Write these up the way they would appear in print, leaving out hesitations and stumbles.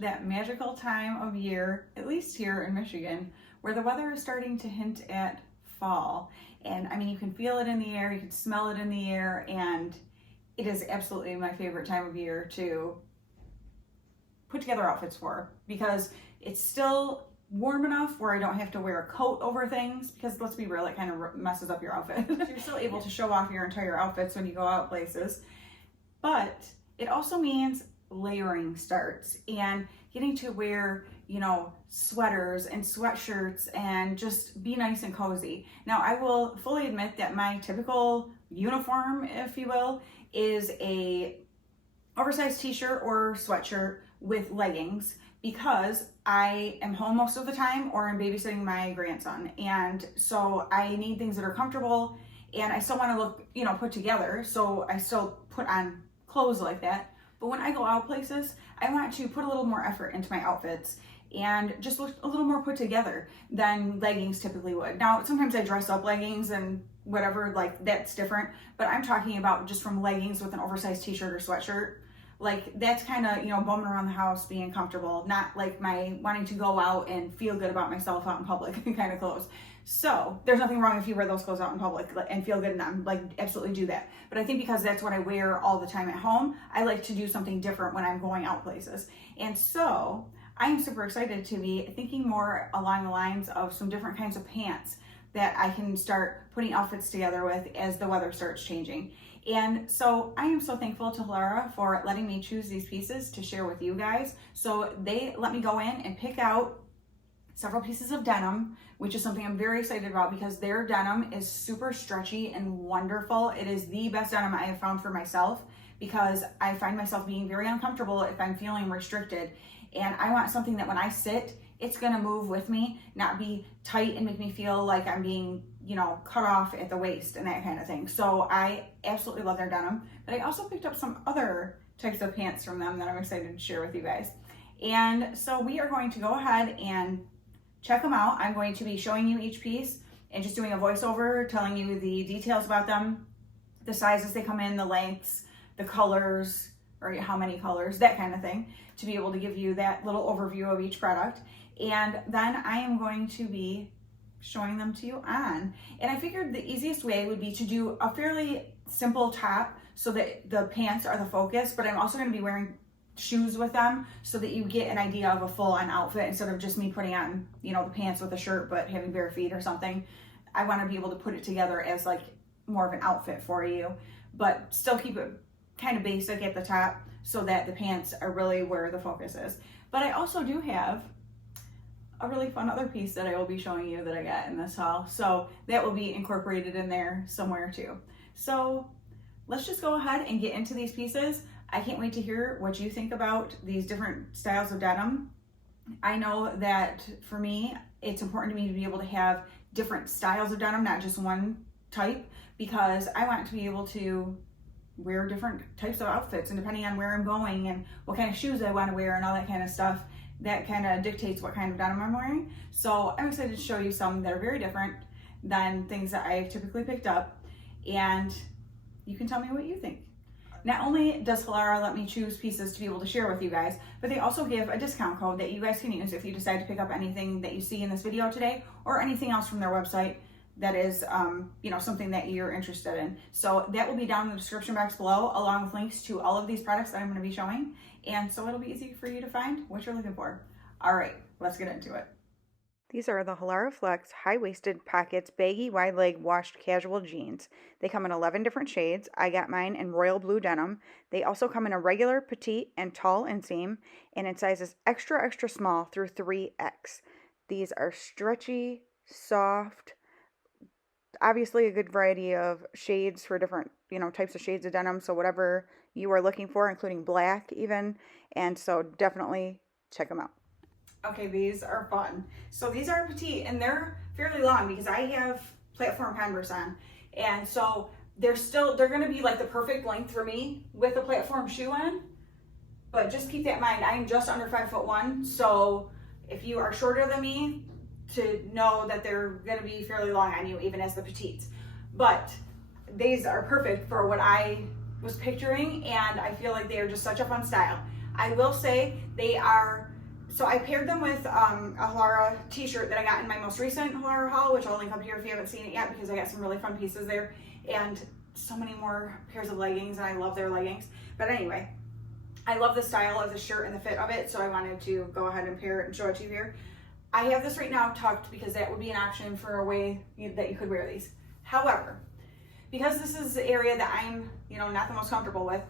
that magical time of year, at least here in Michigan, where the weather is starting to hint at fall. And I mean, you can feel it in the air, you can smell it in the air, and it is absolutely my favorite time of year to put together outfits for, because it's still warm enough where I don't have to wear a coat over things, because let's be real, it kind of messes up your outfit. You're still able to show off your entire outfits when you go out places, but it also means layering starts and getting to wear, you know, sweaters and sweatshirts and just be nice and cozy. Now, I will fully admit that my typical uniform, if you will, is a oversized t-shirt or sweatshirt with leggings, because I am home most of the time or I'm babysitting my grandson. And so I need things that are comfortable, and I still want to look, you know, put together. So I still put on clothes like that. But when I go out places, I want to put a little more effort into my outfits and just look a little more put together than leggings typically would. Now, sometimes I dress up leggings and whatever, like that's different, but I'm talking about just from leggings with an oversized t-shirt or sweatshirt. Like that's kind of, you know, bumming around the house, being comfortable, not like my wanting to go out and feel good about myself out in public kind of clothes. So there's nothing wrong if you wear those clothes out in public and feel good in them, like absolutely do that. But I think because that's what I wear all the time at home, I like to do something different when I'm going out places. And so I am super excited to be thinking more along the lines of some different kinds of pants that I can start putting outfits together with as the weather starts changing. And so I am so thankful to Halara for letting me choose these pieces to share with you guys. So they let me go in and pick out several pieces of denim, which is something I'm very excited about because their denim is super stretchy and wonderful. It is the best denim I have found for myself, because I find myself being very uncomfortable if I'm feeling restricted. And I want something that when I sit, it's gonna move with me, not be tight and make me feel like I'm being, you know, cut off at the waist and that kind of thing. So I absolutely love their denim, but I also picked up some other types of pants from them that I'm excited to share with you guys. And so we are going to go ahead and check them out. I'm going to be showing you each piece and just doing a voiceover, telling you the details about them, the sizes they come in, the lengths, the colors, or how many colors, that kind of thing, to be able to give you that little overview of each product. And then I am going to be showing them to you on. And I figured the easiest way would be to do a fairly simple top so that the pants are the focus, but I'm also going to be wearing shoes with them so that you get an idea of a full-on outfit instead of just me putting on, you know, the pants with a shirt but having bare feet or something. I want to be able to put it together as like more of an outfit for you, but still keep it kind of basic at the top so that the pants are really where the focus is. But I also do have a really fun other piece that I will be showing you that I got in this haul. So that will be incorporated in there somewhere too. So let's just go ahead and get into these pieces. I can't wait to hear what you think about these different styles of denim. I know that for me, it's important to me to be able to have different styles of denim, not just one type, because I want to be able to wear different types of outfits, and depending on where I'm going and what kind of shoes I want to wear and all that kind of stuff, that kind of dictates what kind of denim I'm wearing. So I'm excited to show you some that are very different than things that I've typically picked up, and you can tell me what you think. Not only does Halara let me choose pieces to be able to share with you guys, but they also give a discount code that you guys can use if you decide to pick up anything that you see in this video today or anything else from their website that is, you know, something that you're interested in. So that will be down in the description box below, along with links to all of these products that I'm going to be showing. And so it'll be easy for you to find what you're looking for. All right, let's get into it. These are the Halara Flex high-waisted pockets baggy wide leg washed casual jeans. They come in 11 different shades. I got mine in royal blue denim. They also come in a regular, petite, and tall inseam, and in sizes extra, extra small through 3X. These are stretchy, soft, obviously a good variety of shades for different, you know, types of shades of denim. So whatever you are looking for, including black even. And so definitely check them out. Okay, these are fun. So these are petite and they're fairly long because I have platform Converse on. And so they're gonna be like the perfect length for me with a platform shoe on. But just keep that in mind, I am just under 5'1". So if you are shorter than me, to know that they're gonna be fairly long on you, even as the petites. But these are perfect for what I was picturing, and I feel like they are just such a fun style. I will say they are So I paired them with a Halara t-shirt that I got in my most recent Halara haul, which I'll link up here if you haven't seen it yet, because I got some really fun pieces there, and so many more pairs of leggings, and I love their leggings. But anyway, I love the style of the shirt and the fit of it, so I wanted to go ahead and pair it and show it to you here. I have this right now tucked because that would be an option for a way that you could wear these. However, because this is the area that I'm, not the most comfortable with,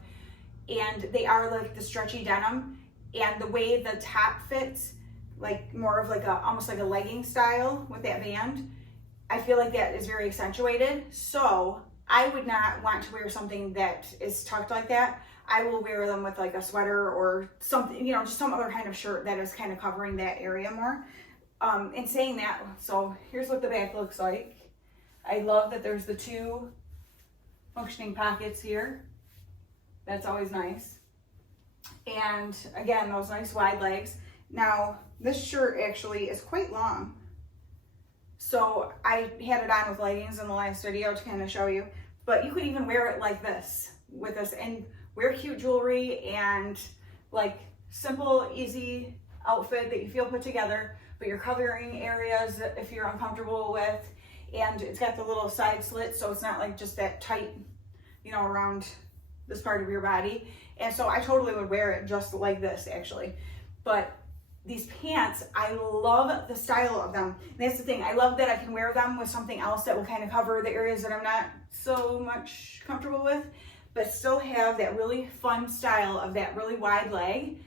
and they are like the stretchy denim, and the way the top fits, like more of like almost like a legging style with that band, I feel like that is very accentuated. So I would not want to wear something that is tucked like that. I will wear them with like a sweater or something, just some other kind of shirt that is kind of covering that area more. And saying that, so here's what the back looks like. I love that there's the 2 functioning pockets here. That's always nice. And again, those nice wide legs. Now, this shirt actually is quite long. So I had it on with leggings in the last video to kind of show you, but you could even wear it like this with this and wear cute jewelry and like simple, easy outfit that you feel put together, but you're covering areas if you're uncomfortable with, and it's got the little side slit, so it's not like just that tight, around this part of your body. And so I totally would wear it just like this actually. But these pants, I love the style of them. And that's the thing, I love that I can wear them with something else that will kind of cover the areas that I'm not so much comfortable with, but still have that really fun style of that really wide leg,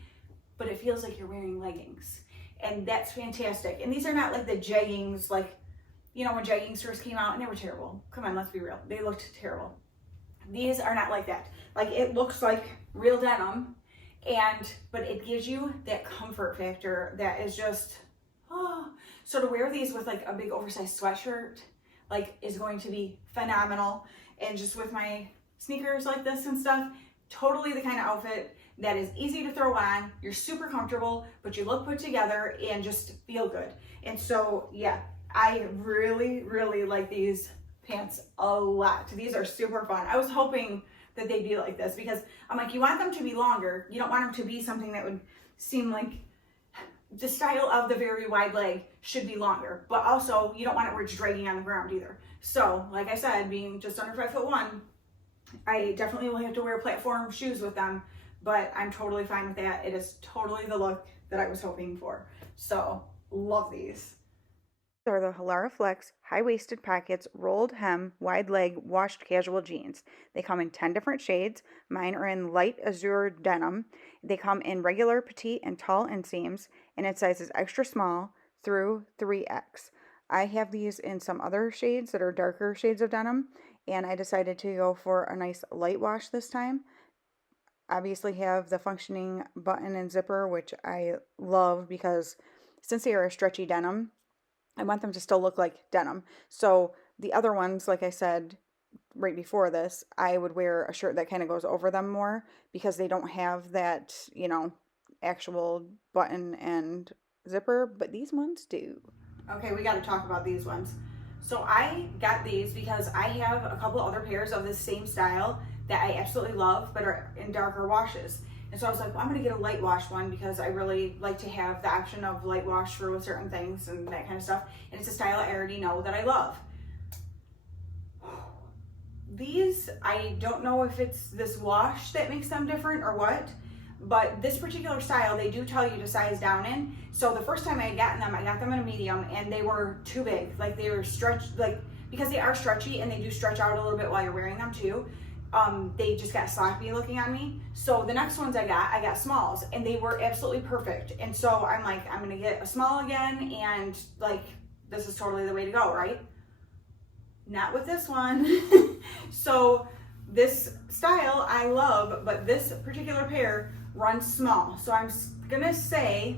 but it feels like you're wearing leggings. And that's fantastic. And these are not like the jeggings, like, when jeggings first came out, and they were terrible. Come on, let's be real. They looked terrible. These are not like that. Like, it looks like real denim, but it gives you that comfort factor that is just, So to wear these with like a big oversized sweatshirt, like, is going to be phenomenal. And just with my sneakers like this and stuff, totally the kind of outfit that is easy to throw on. You're super comfortable, but you look put together and just feel good. And so, yeah, I really, really like these pants a lot. These are super fun. I was hoping that they'd be like this because I'm like, you want them to be longer. You don't want them to be something that would seem like the style of the very wide leg should be longer, but also you don't want it where it's dragging on the ground either. So, like I said, being just under 5'1", I definitely will have to wear platform shoes with them, but I'm totally fine with that. It is totally the look that I was hoping for. So, love these. These are the Halara Flex high-waisted pockets, rolled hem, wide leg, washed casual jeans. They come in 10 different shades. Mine are in light azure denim. They come in regular, petite, and tall inseams, and in sizes extra small through 3X. I have these in some other shades that are darker shades of denim, and I decided to go for a nice light wash this time. Obviously have the functioning button and zipper, which I love because since they are a stretchy denim, I want them to still look like denim. So the other ones, like I said right before this, I would wear a shirt that kind of goes over them more because they don't have that, actual button and zipper, but these ones do. Okay, we got to talk about these ones. So I got these because I have a couple other pairs of this same style that I absolutely love, but are in darker washes. And so I was like, well, I'm going to get a light wash one because I really like to have the option of light wash for certain things and that kind of stuff. And it's a style I already know that I love. These, I don't know if it's this wash that makes them different or what, but this particular style, they do tell you to size down in. So the first time I had gotten them, I got them in a medium and they were too big. Like they were stretched, like, because they are stretchy and they do stretch out a little bit while you're wearing them too. They just got sloppy looking on me. So the next ones I got smalls and they were absolutely perfect. And so I'm like, I'm gonna get a small again and like, this is totally the way to go, right? Not with this one. So this style I love, but this particular pair runs small. So I'm gonna say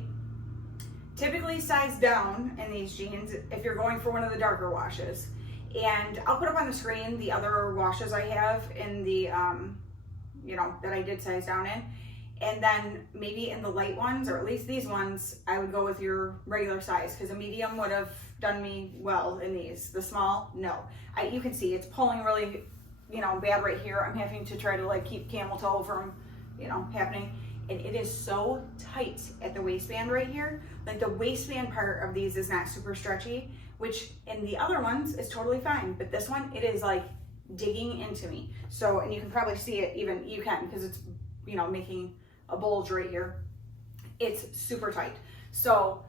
typically size down in these jeans if you're going for one of the darker washes. And I'll put up on the screen the other washes I have in the, that I did size down in. And then maybe in the light ones, or at least these ones, I would go with your regular size because a medium would have done me well in these. The small, no. You can see it's pulling really, bad right here. I'm having to try to like keep camel toe from, happening. and it is so tight at the waistband right here. Like the waistband part of these is not super stretchy, which in the other ones is totally fine, but this one, it is like digging into me. So, and you can probably see it, even you can, because it's, you know, making a bulge right here. It's super tight. So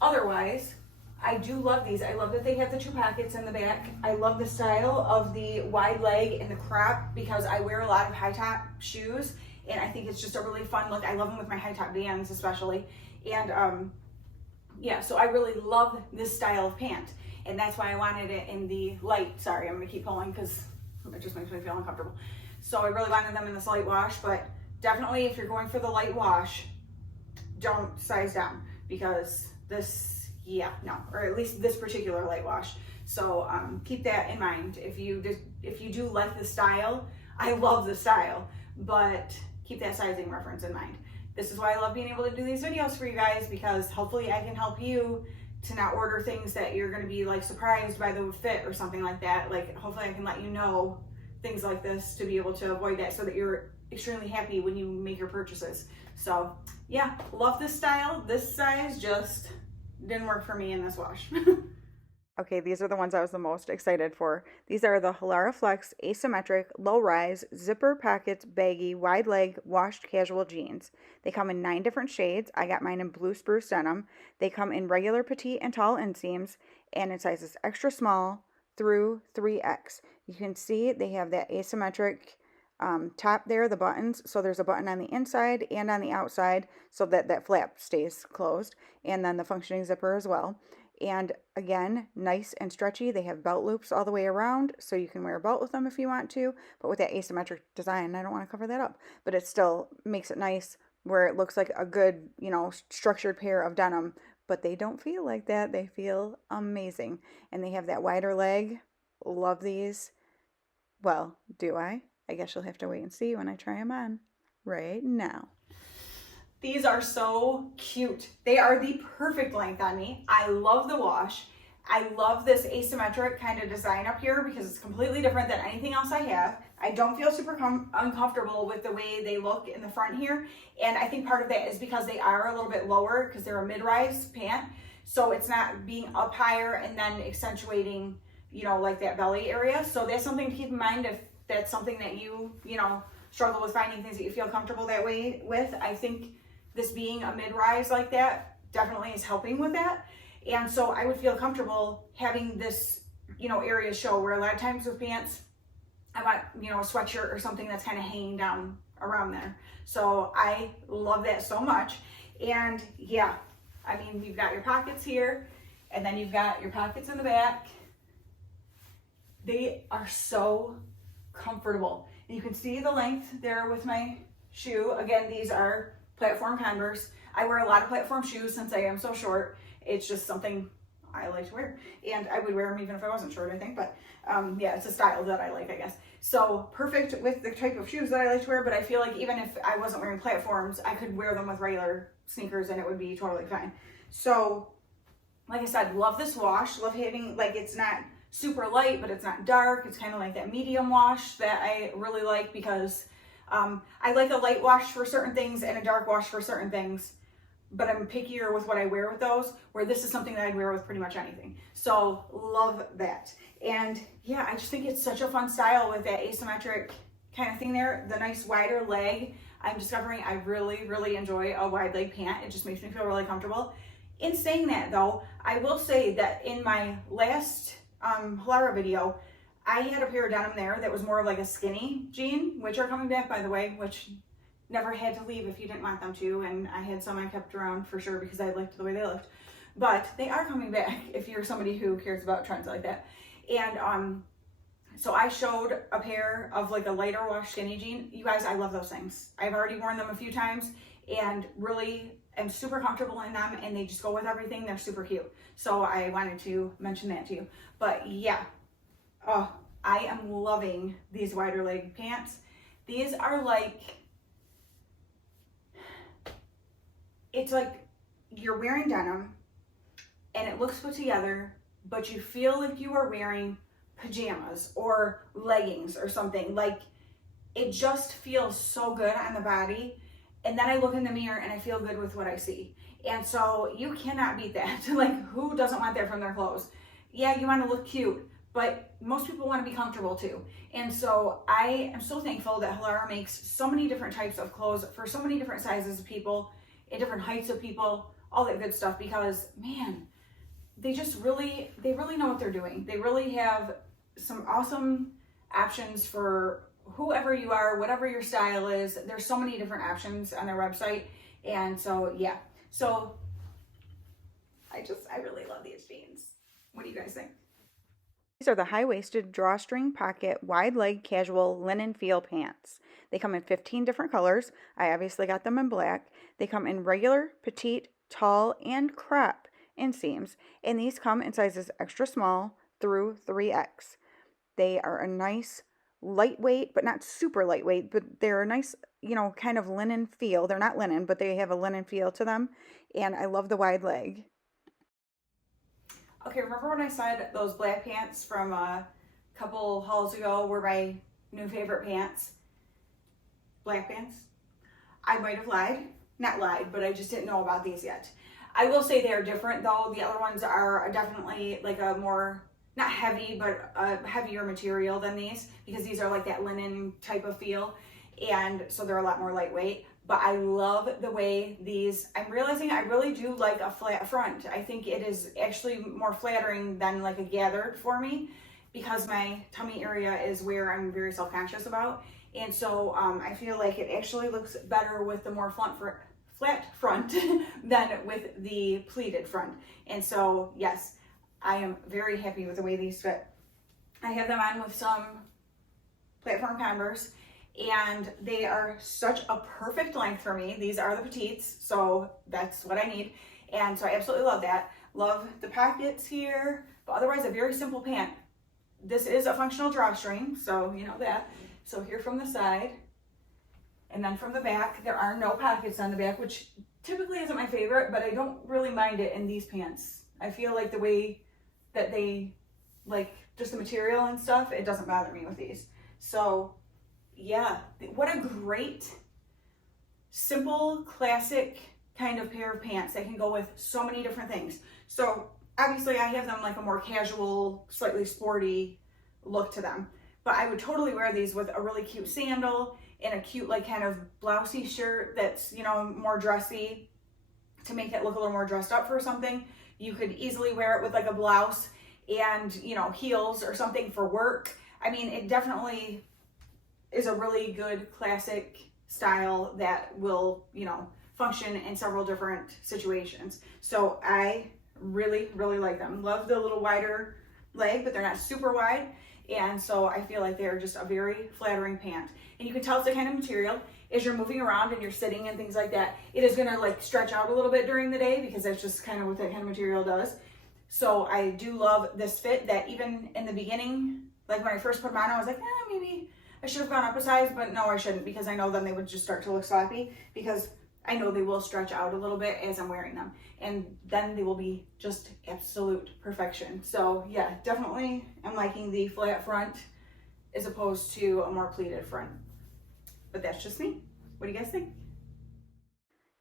otherwise, I do love these. I love that they have the 2 pockets in the back. I love the style of the wide leg and the crop because I wear a lot of high top shoes and I think it's just a really fun look. I love them with my high top Vans especially. And yeah, so I really love this style of pant. And that's why I wanted it in the light. Sorry, I'm gonna keep pulling because it just makes me feel uncomfortable. So I really wanted them in this light wash, but definitely if you're going for the light wash, don't size down because this, yeah, no, or at least this particular light wash. So keep that in mind. If you do like the style, I love the style, but keep that sizing reference in mind. This is why I love being able to do these videos for you guys, because hopefully I can help you to not order things that you're gonna be like surprised by the fit or something like that. Like hopefully I can let you know things like this to be able to avoid that so that you're extremely happy when you make your purchases. So yeah, love this style. This size just didn't work for me in this wash. Okay, these are the ones I was the most excited for. These are the Halara Flex Asymmetric Low Rise Zipper Pockets Baggy Wide Leg Washed Casual Jeans. They come in 9 different shades. I got mine in blue spruce denim. They come in regular petite and tall inseams and in sizes extra small through 3X. You can see they have that asymmetric top there, the buttons. So there's a button on the inside and on the outside so that that flap stays closed, and then the functioning zipper as well. And again, nice and stretchy. They have belt loops all the way around, so you can wear a belt with them if you want to. But with that asymmetric design, I don't want to cover that up. But it still makes it nice where it looks like a good, you know, structured pair of denim. But they don't feel like that. They feel amazing. And they have that wider leg. Love these. Well, do I? I guess you'll have to wait and see when I try them on right now. These are so cute. They are the perfect length on me. I love the wash. I love this asymmetric kind of design up here because it's completely different than anything else I have. I don't feel super uncomfortable with the way they look in the front here. And I think part of that is because they are a little bit lower because they're a mid-rise pant. So it's not being up higher and then accentuating, you know, like that belly area. So that's something to keep in mind if that's something that you know, struggle with finding things that you feel comfortable that way with. I think this being a mid-rise like that definitely is helping with that. And so I would feel comfortable having this, you know, area show, where a lot of times with pants, I want, you know, a sweatshirt or something that's kind of hanging down around there. So I love that so much. And yeah, I mean, you've got your pockets here, and then you've got your pockets in the back. They are so comfortable. And you can see the length there with my shoe. Again, these are platform Converse. I wear a lot of platform shoes since I am so short. It's just something I like to wear, and I would wear them even if I wasn't short, I think. But yeah, it's a style that I like, I guess. So perfect with the type of shoes that I like to wear, but I feel like even if I wasn't wearing platforms, I could wear them with regular sneakers and it would be totally fine. So like I said, love this wash. Love having, like, it's not super light, but it's not dark. It's kind of like that medium wash that I really like, because I like a light wash for certain things and a dark wash for certain things, but I'm pickier with what I wear with those, where this is something that I'd wear with pretty much anything. So love that. And yeah, I just think it's such a fun style with that asymmetric kind of thing there. The nice wider leg. I'm discovering I really, really enjoy a wide leg pant. It just makes me feel really comfortable. In saying that though, I will say that in my last Halara video, I had a pair of denim there that was more of like a skinny jean, which are coming back, by the way, which never had to leave if you didn't want them to. And I had some I kept around for sure because I liked the way they looked. But they are coming back if you're somebody who cares about trends like that. And so I showed a pair of like a lighter wash skinny jean. You guys, I love those things. I've already worn them a few times and really am super comfortable in them, and they just go with everything. They're super cute. So I wanted to mention that to you. But yeah, oh, I am loving these wider leg pants. These are like, it's like you're wearing denim and it looks put together, but you feel like you are wearing pajamas or leggings or something. Like, it just feels so good on the body. and then I look in the mirror and I feel good with what I see. And so you cannot beat that. Like, who doesn't want that from their clothes? Yeah, you want to look cute, but most people want to be comfortable too. And so I am so thankful that Halara makes so many different types of clothes for so many different sizes of people and different heights of people, all that good stuff, because man, they really know what they're doing. They really have some awesome options for whoever you are, whatever your style is. There's so many different options on their website. And so, yeah. So I really love these jeans. What do you guys think? These are the high-waisted drawstring pocket wide leg casual linen feel pants. They come in 15 different colors. I obviously got them in black. They come in regular, petite, tall, and crop inseams. And these come in sizes extra small through 3X. They are a nice lightweight, but not super lightweight, but they're a nice, you know, kind of linen feel. They're not linen, but they have a linen feel to them. And I love the wide leg. Okay, remember when I said those black pants from a couple hauls ago were my new favorite pants? Black pants? I might have lied. Not lied, but I just didn't know about these yet. I will say they are different though. The other ones are definitely like a more, not heavy, but a heavier material than these, because these are like that linen type of feel. And so they're a lot more lightweight. But I love the way these, I'm realizing I really do like a flat front. I think it is actually more flattering than like a gathered for me, because my tummy area is where I'm very self-conscious about. And so I feel like it actually looks better with the more flat front than with the pleated front. And so yes, I am very happy with the way these fit. I have them on with some platform Converse, and they are such a perfect length for me. These are the petites, so that's what I need. And so I absolutely love that. Love the pockets here, but otherwise a very simple pant. This is a functional drawstring, so you know that. So here from the side, and then from the back, there are no pockets on the back, which typically isn't my favorite, but I don't really mind it in these pants. I feel like the way that they, like just the material and stuff, it doesn't bother me with these. So yeah, what a great, simple, classic kind of pair of pants that can go with so many different things. So obviously I have them like a more casual, slightly sporty look to them, but I would totally wear these with a really cute sandal and a cute like kind of blousey shirt that's, you know, more dressy to make it look a little more dressed up for something. You could easily wear it with like a blouse and, you know, heels or something for work. I mean, it definitely is a really good classic style that will, you know, function in several different situations. So I really, really like them. Love the little wider leg, but they're not super wide. And so I feel like they're just a very flattering pant. And you can tell it's the kind of material, as you're moving around and you're sitting and things like that, it is gonna like stretch out a little bit during the day, because that's just kind of what that kind of material does. So I do love this fit, that even in the beginning, like when I first put them on, I was like, maybe I should have gone up a size, but no, I shouldn't, because I know then they would just start to look sloppy, because I know they will stretch out a little bit as I'm wearing them, and then they will be just absolute perfection. So yeah, definitely I'm liking the flat front as opposed to a more pleated front. But that's just me. What do you guys think?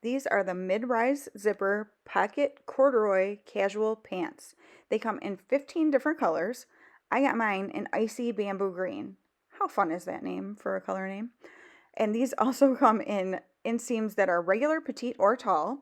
These are the mid-rise zipper pocket corduroy casual pants. They come in 15 different colors. I got mine in icy bamboo green. How fun is that name for a color name? And these also come in inseams that are regular, petite, or tall,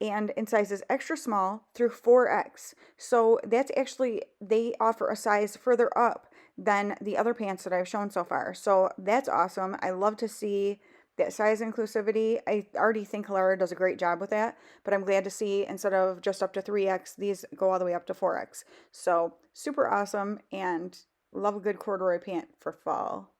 and in sizes extra small through 4X. So that's actually, they offer a size further up than the other pants that I've shown so far. So that's awesome. I love to see that size inclusivity. I already think Halara does a great job with that, but I'm glad to see instead of just up to 3X, these go all the way up to 4X. So super awesome, and love a good corduroy pant for fall.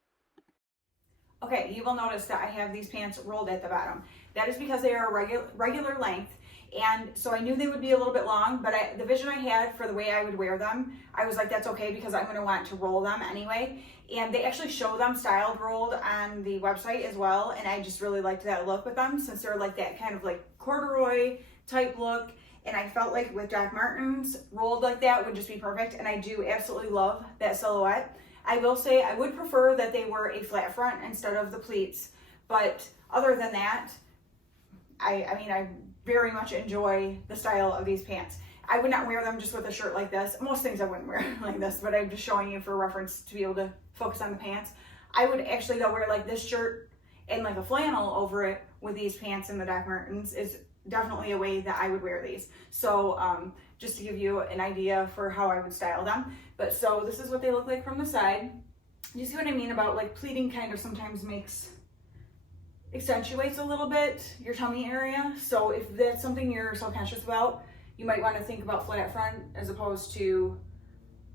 Okay, you will notice that I have these pants rolled at the bottom. That is because they are regular length, and so I knew they would be a little bit long, but the vision I had for the way I would wear them, I was like, that's okay, because I'm going to want to roll them anyway. And they actually show them styled rolled on the website as well, and I just really liked that look with them, since they're like that kind of like corduroy type look, and I felt like with Doc Martens rolled like that would just be perfect, and I do absolutely love that silhouette. I will say I would prefer that they were a flat front instead of the pleats, but other than that, I mean, I very much enjoy the style of these pants. I would not wear them just with a shirt like this. Most things I wouldn't wear like this, but I'm just showing you for reference to be able to focus on the pants. I would actually go wear like this shirt and like a flannel over it with these pants and the Doc Martens is definitely a way that I would wear these. So just to give you an idea for how I would style them. But so this is what they look like from the side. You see what I mean about like pleating kind of sometimes accentuates a little bit your tummy area. So if that's something you're self-conscious about, you might want to think about flat front as opposed to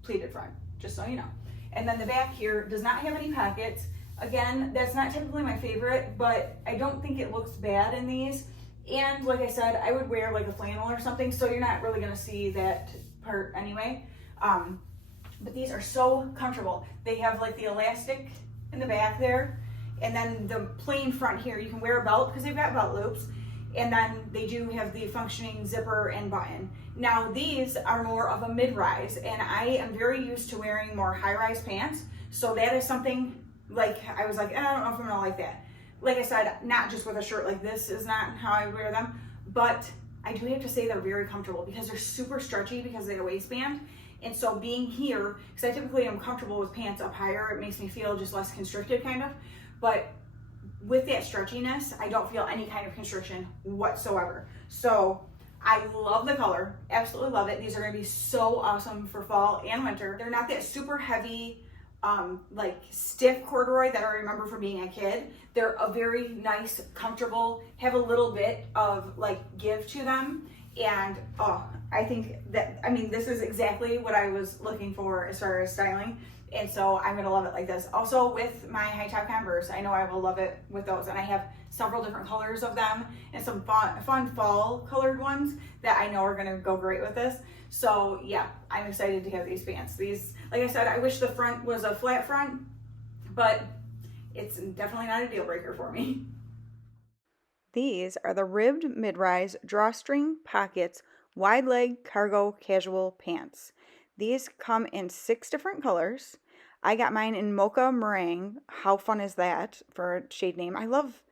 pleated front, just so you know. And then the back here does not have any pockets. Again, that's not typically my favorite, but I don't think it looks bad in these. And like I said, I would wear like a flannel or something, so you're not really gonna see that part anyway. But these are so comfortable. They have like the elastic in the back there, and then the plain front here, you can wear a belt because they've got belt loops, and then they do have the functioning zipper and button. Now these are more of a mid-rise, and I am very used to wearing more high-rise pants, so that is something like, I was like, I don't know if I'm gonna like that. Like I said, not just with a shirt like this is not how I wear them, but I do have to say they're very comfortable because they're super stretchy because they have a waistband. And so being here, because I typically am comfortable with pants up higher, it makes me feel just less constricted kind of. But with that stretchiness, I don't feel any kind of constriction whatsoever. So I love the color, absolutely love it. These are gonna be so awesome for fall and winter. They're not that super heavy, like stiff corduroy that I remember from being a kid. They're a very nice, comfortable, have a little bit of like give to them. And I think that, I mean, this is exactly what I was looking for as far as styling. And so I'm gonna love it like this. Also with my high top Converse, I know I will love it with those. And I have several different colors of them and some fun fall colored ones that I know are gonna go great with this. So yeah, I'm excited to have these pants. These, like I said, I wish the front was a flat front, but it's definitely not a deal breaker for me. These are the ribbed mid-rise drawstring pockets wide leg cargo casual pants. These come in 6 different colors. I got mine in Mocha Meringue. How fun is that for a shade name? I love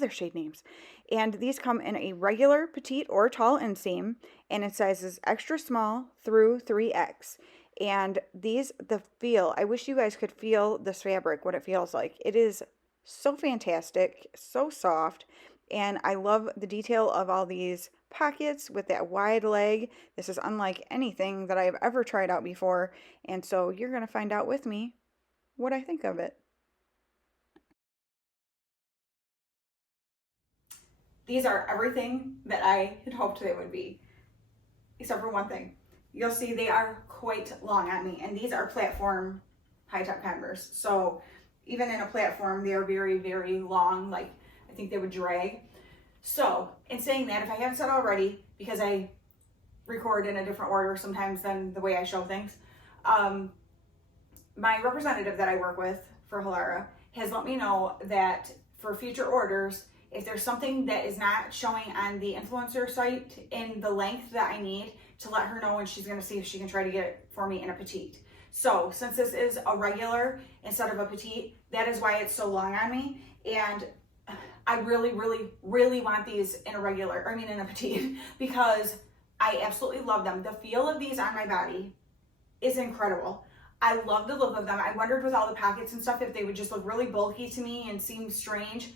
their shade names. And these come in a regular, petite, or tall inseam, and in sizes extra small through 3X. And these, the feel, I wish you guys could feel this fabric, what it feels like. It is so fantastic, so soft, and I love the detail of all these pockets with that wide leg. This is unlike anything that I've ever tried out before, and so you're going to find out with me what I think of it. These are everything that I had hoped they would be, except for one thing. You'll see they are quite long on me, and these are platform high top Converse. So even in a platform, they are very, very long. Like, I think they would drag. So in saying that, if I haven't said already, because I record in a different order sometimes than the way I show things, my representative that I work with for Halara has let me know that for future orders, if there's something that is not showing on the influencer site in the length that I need, to let her know, and she's gonna see if she can try to get it for me in a petite. So since this is a regular instead of a petite, that is why it's so long on me. And I really, really, really want these in a regular, I mean in a petite, because I absolutely love them. The feel of these on my body is incredible. I love the look of them. I wondered with all the pockets and stuff if they would just look really bulky to me and seem strange.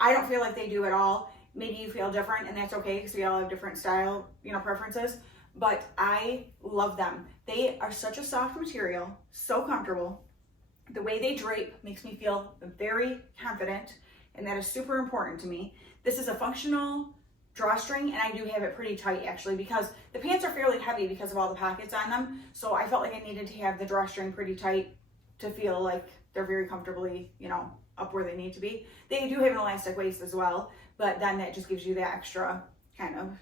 I don't feel like they do at all. Maybe you feel different, and that's okay because we all have different style, preferences. But I love them. They are such a soft material, so comfortable. The way they drape makes me feel very confident, and that is super important to me. This is a functional drawstring, and I do have it pretty tight actually because the pants are fairly heavy because of all the pockets on them. So I felt like I needed to have the drawstring pretty tight to feel like they're very comfortably, up where they need to be. They do have an elastic waist as well, but then that just gives you that extra kind of,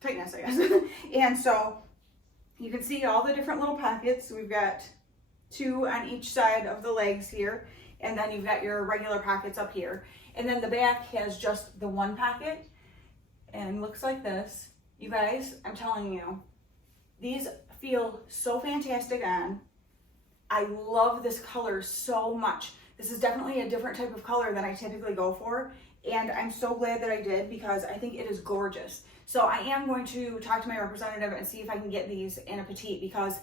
tightness, I guess. And so you can see all the different little pockets. We've got 2 on each side of the legs here, and then you've got your regular pockets up here. And then the back has just the 1 pocket and looks like this. You guys, I'm telling you, these feel so fantastic on. I love this color so much. This is definitely a different type of color than I typically go for, and I'm so glad that I did because I think it is gorgeous. So I am going to talk to my representative and see if I can get these in a petite because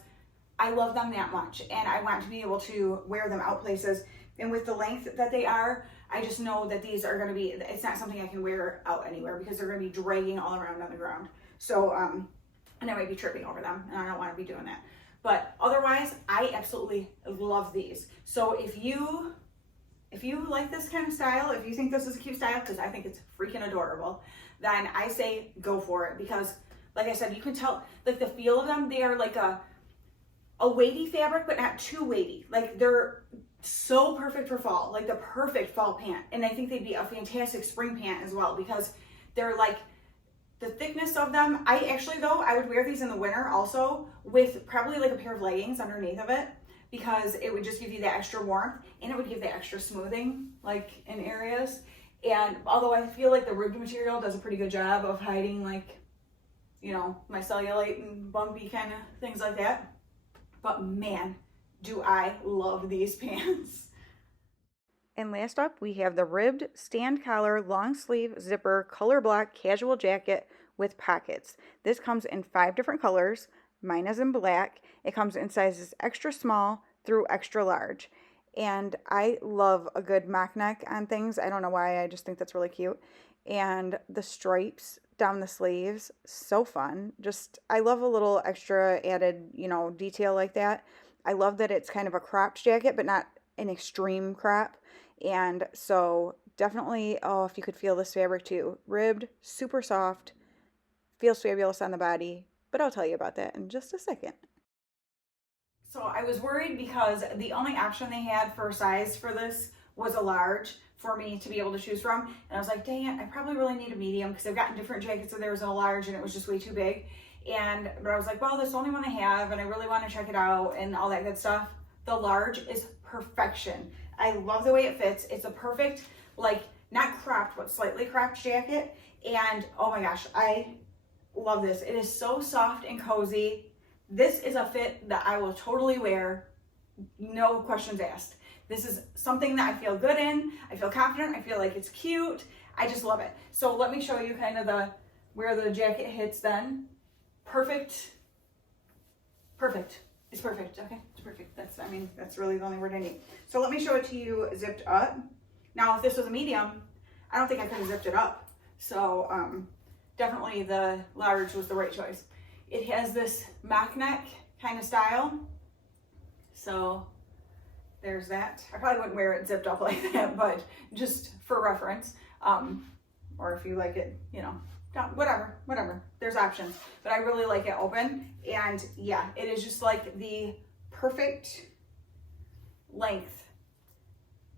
I love them that much and I want to be able to wear them out places. And with the length that they are, I just know that these are going to be, it's not something I can wear out anywhere because they're going to be dragging all around on the ground. So, and I might be tripping over them and I don't want to be doing that. But otherwise, I absolutely love these. So if you like this kind of style, if you think this is a cute style, because I think it's freaking adorable, then I say go for it because, like I said, you can tell, like the feel of them, they are like a weighty fabric, but not too weighty. Like they're so perfect for fall, like the perfect fall pant. And I think they'd be a fantastic spring pant as well because they're like, the thickness of them, I would wear these in the winter also with probably like a pair of leggings underneath of it because it would just give you that extra warmth and it would give that extra smoothing like in areas. And although I feel like the ribbed material does a pretty good job of hiding like, you know, my cellulite and bumpy kind of things like that. But man, do I love these pants. And last up, we have the ribbed stand collar long sleeve zipper color block casual jacket with pockets. This comes in 5 different colors. Mine is in black. It comes in sizes extra small through extra large. And I love a good mock neck on things. I don't know why, I just think that's really cute. And the stripes down the sleeves, so fun. Just, I love a little extra added, you know, detail like that. I love that it's kind of a cropped jacket, but not an extreme crop. And so definitely, oh, if you could feel this fabric too. Ribbed, super soft, feels fabulous on the body, but I'll tell you about that in just a second. So I was worried because the only option they had for size for this was a large for me to be able to choose from. And I was like, dang it, I probably really need a medium because I've gotten different jackets and there was a large and it was just way too big. But I was like, well, this is the only one they have and I really want to check it out and all that good stuff. The large is perfection. I love the way it fits. It's a perfect, like, not cropped, but slightly cropped jacket. And oh my gosh, I love this. It is so soft and cozy. This is a fit that I will totally wear, no questions asked. This is something that I feel good in. I feel confident. I feel like it's cute. I just love it. So let me show you kind of where the jacket hits then. Perfect. Perfect. It's perfect. Okay, it's perfect. That's really the only word I need. So let me show it to you zipped up. Now, if this was a medium, I don't think I could have zipped it up. So definitely the large was the right choice. It has this mock neck kind of style. So there's that. I probably wouldn't wear it zipped up like that, but just for reference. Or if you like it, you know, whatever. There's options. But I really like it open. And yeah, it is just like the perfect length.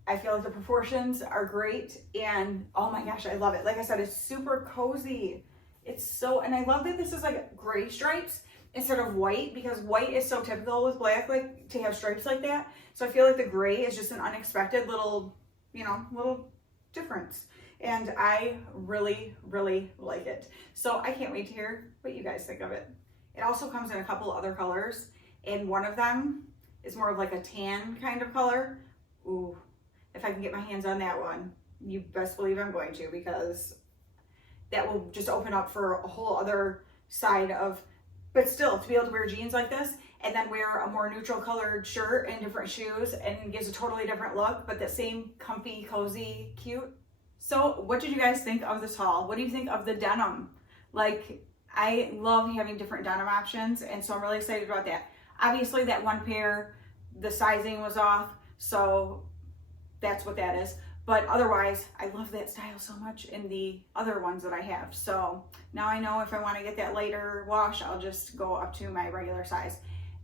I feel like the proportions are great. And oh my gosh, I love it. Like I said, it's super cozy. And I love that this is like gray stripes instead of white because white is so typical with black, like to have stripes like that. So I feel like the gray is just an unexpected little, you know, little difference. And I really, really like it. So I can't wait to hear what you guys think of it. It also comes in a couple other colors, and one of them is more of like a tan kind of color. Ooh, if I can get my hands on that one, you best believe I'm going to, because that will just open up for a whole other side of, but still to be able to wear jeans like this and then wear a more neutral colored shirt and different shoes and gives a totally different look, but the same comfy, cozy, cute. So what did you guys think of this haul? What do you think of the denim? Like, I love having different denim options, and so I'm really excited about that. Obviously that one pair, the sizing was off, so that's what that is. But otherwise, I love that style so much in the other ones that I have. So now I know if I want to get that lighter wash, I'll just go up to my regular size.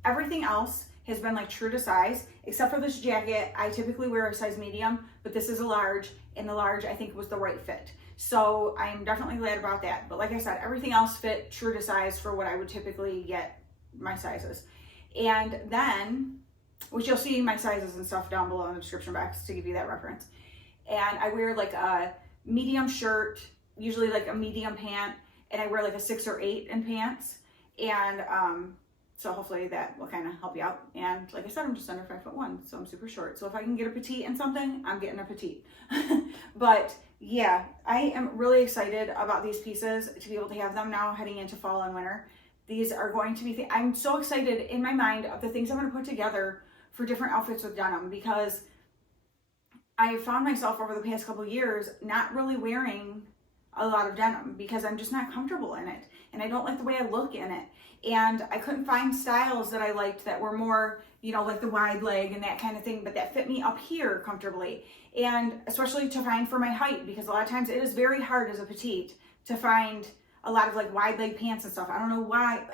Everything else has been like true to size, except for this jacket. I typically wear a size medium, but this is a large, and the large I think was the right fit. So I'm definitely glad about that. But like I said, everything else fit true to size for what I would typically get my sizes. And then, which you'll see my sizes and stuff down below in the description box to give you that reference. And I wear like a medium shirt, usually like a medium pant, and I wear like a 6 or 8 in pants. And so hopefully that will kind of help you out. And like I said, I'm just under 5'1", so I'm super short. So if I can get a petite in something, I'm getting a petite. But yeah, I am really excited about these pieces to be able to have them now heading into fall and winter. These are going to be, I'm so excited in my mind of the things I'm going to put together for different outfits with denim, because I found myself over the past couple of years not really wearing a lot of denim because I'm just not comfortable in it, and I don't like the way I look in it, and I couldn't find styles that I liked that were more, you know, like the wide leg and that kind of thing, but that fit me up here comfortably, and especially to find for my height, because a lot of times it is very hard as a petite to find a lot of like wide leg pants and stuff. I don't know why,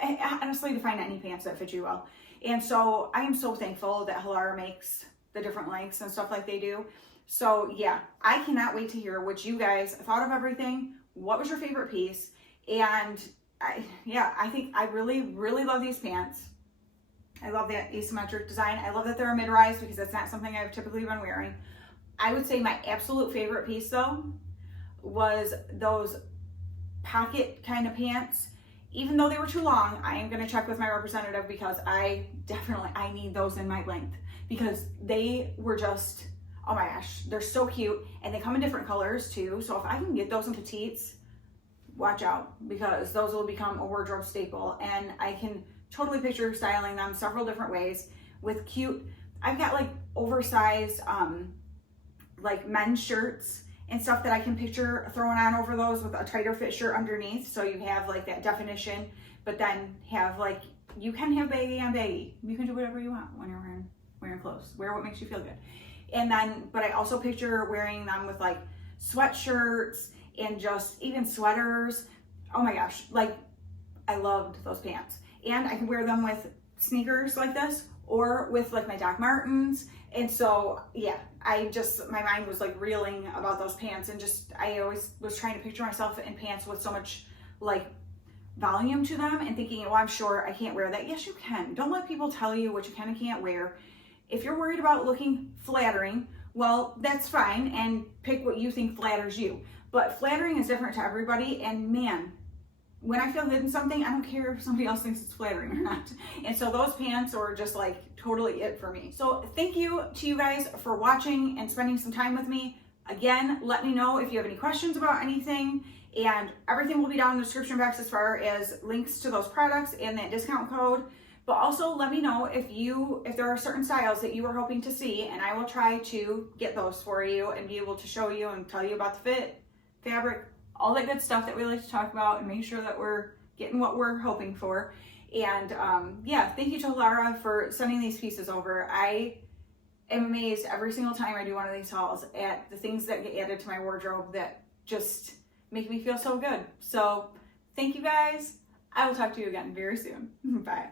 honestly, to find any pants that fit you well. And so I am so thankful that Halara makes the different lengths and stuff like they do. So yeah, I cannot wait to hear what you guys thought of everything. What was your favorite piece? And I think I really, really love these pants. I love that asymmetric design. I love that they're a mid-rise because that's not something I've typically been wearing. I would say my absolute favorite piece though was those pocket kind of pants. Even though they were too long, I am gonna check with my representative because I need those in my length, because they were just, oh my gosh, they're so cute, and they come in different colors too. So if I can get those in petites, watch out, because those will become a wardrobe staple, and I can totally picture styling them several different ways with cute, I've got like oversized like men's shirts and stuff that I can picture throwing on over those with a tighter fit shirt underneath, so you have like that definition, but then have like, you can have baggy on baggy. You can do whatever you want when you're wearing clothes. Wear what makes you feel good. And then, but I also picture wearing them with like sweatshirts and just even sweaters. Oh my gosh, like I loved those pants. And I can wear them with sneakers like this, or with like my Doc Martens. And so yeah, my mind was like reeling about those pants, and just, I always was trying to picture myself in pants with so much like volume to them, and thinking, well, I'm sure I can't wear that. Yes, you can. Don't let people tell you what you can and can't wear. If you're worried about looking flattering, well, that's fine, and pick what you think flatters you. But flattering is different to everybody, and man, when I feel good in something, I don't care if somebody else thinks it's flattering or not. And so those pants are just like totally it for me. So thank you to you guys for watching and spending some time with me. Again, let me know if you have any questions about anything, and everything will be down in the description box as far as links to those products and that discount code. But also let me know if there are certain styles that you were hoping to see, and I will try to get those for you and be able to show you and tell you about the fit, fabric, all that good stuff that we like to talk about, and make sure that we're getting what we're hoping for. And yeah, thank you to Halara for sending these pieces over. I am amazed every single time I do one of these hauls at the things that get added to my wardrobe that just make me feel so good. So thank you guys. I will talk to you again very soon. Bye.